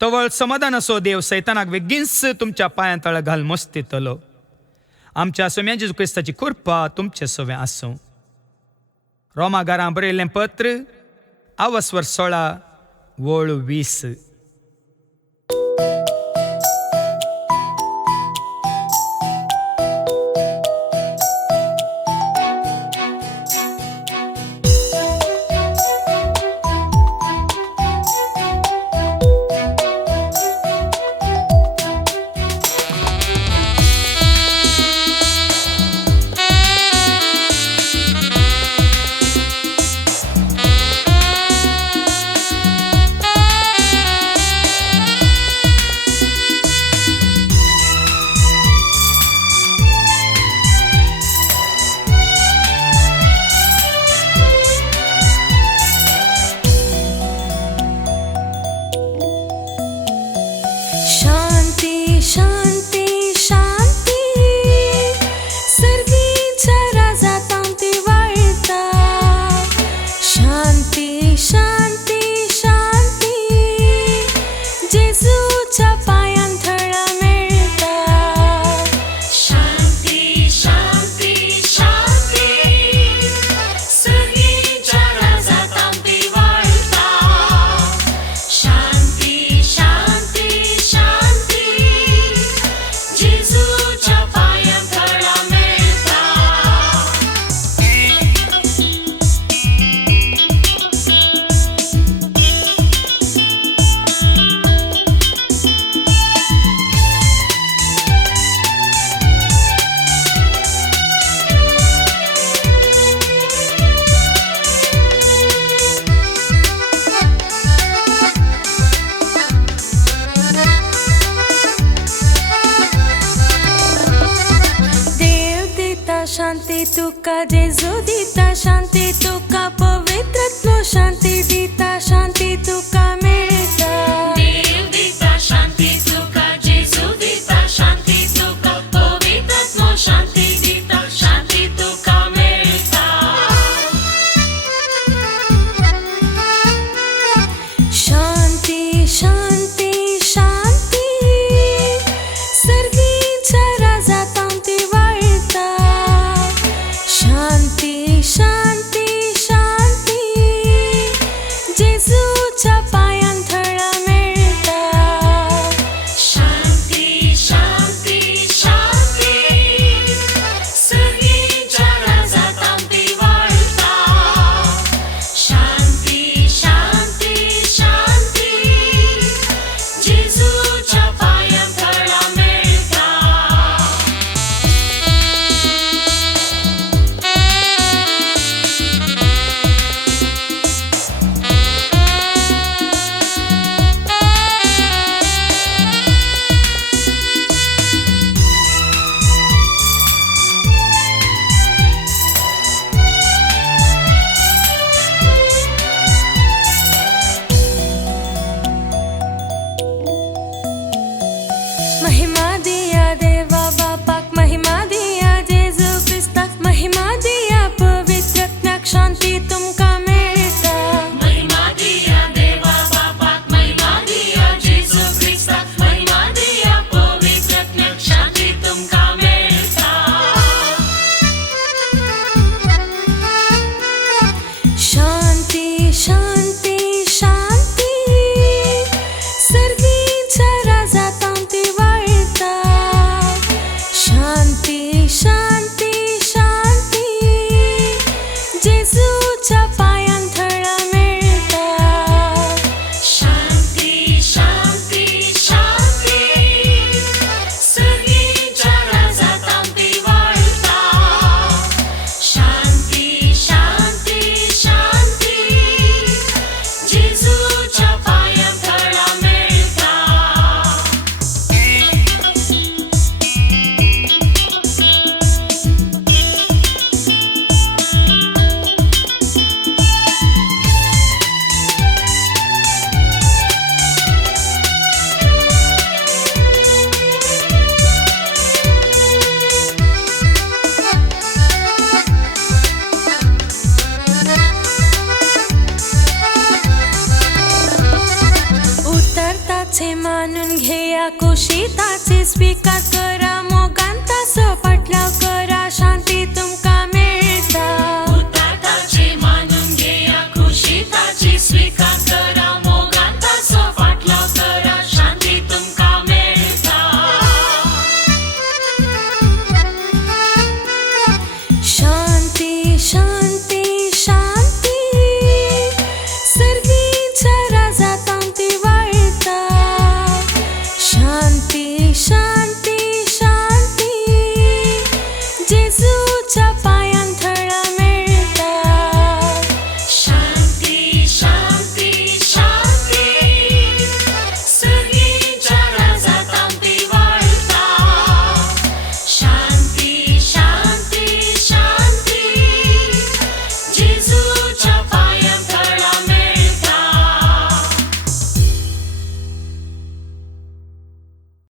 तवळ समाधान असो देव सैतानाक बेगीनच तुमच्या पांयातळ घाल मस्तीतलो. आमच्या सोम्या जेजू क्रिस्ताची कृपा तुमचे सोवे आसूं. रोमागारां बरयल्लें पत्र आवस्वर 16 वळ 20. शांती शांती शांती सर्गीच्या राजातांती वाळता. शांती शांती शांती जेजूच्या पायांथळा मेळता. शांती शांती शांती सर्गीच्या राजातांती वाळता. शांती शांती शांती जेजूच्या पायांथळा मेळता. देव दिता शांती तुका, जेजू दिता शांती तुका, पवित्रात्मो शांती दिता शांती तुका मेळटा. देव दिता शांती तुका, जेजू दिता शांती तुका, पवित्रात्मो शांती दिता शांती तुका मेळटा. शांती शांती शांती सर्गीच्या राजातांती वाळता. शांती शांती देवाचे मानून घेया कुशीताचे स्वीकार करा मोगांता पाठलाव करा शांती तुमका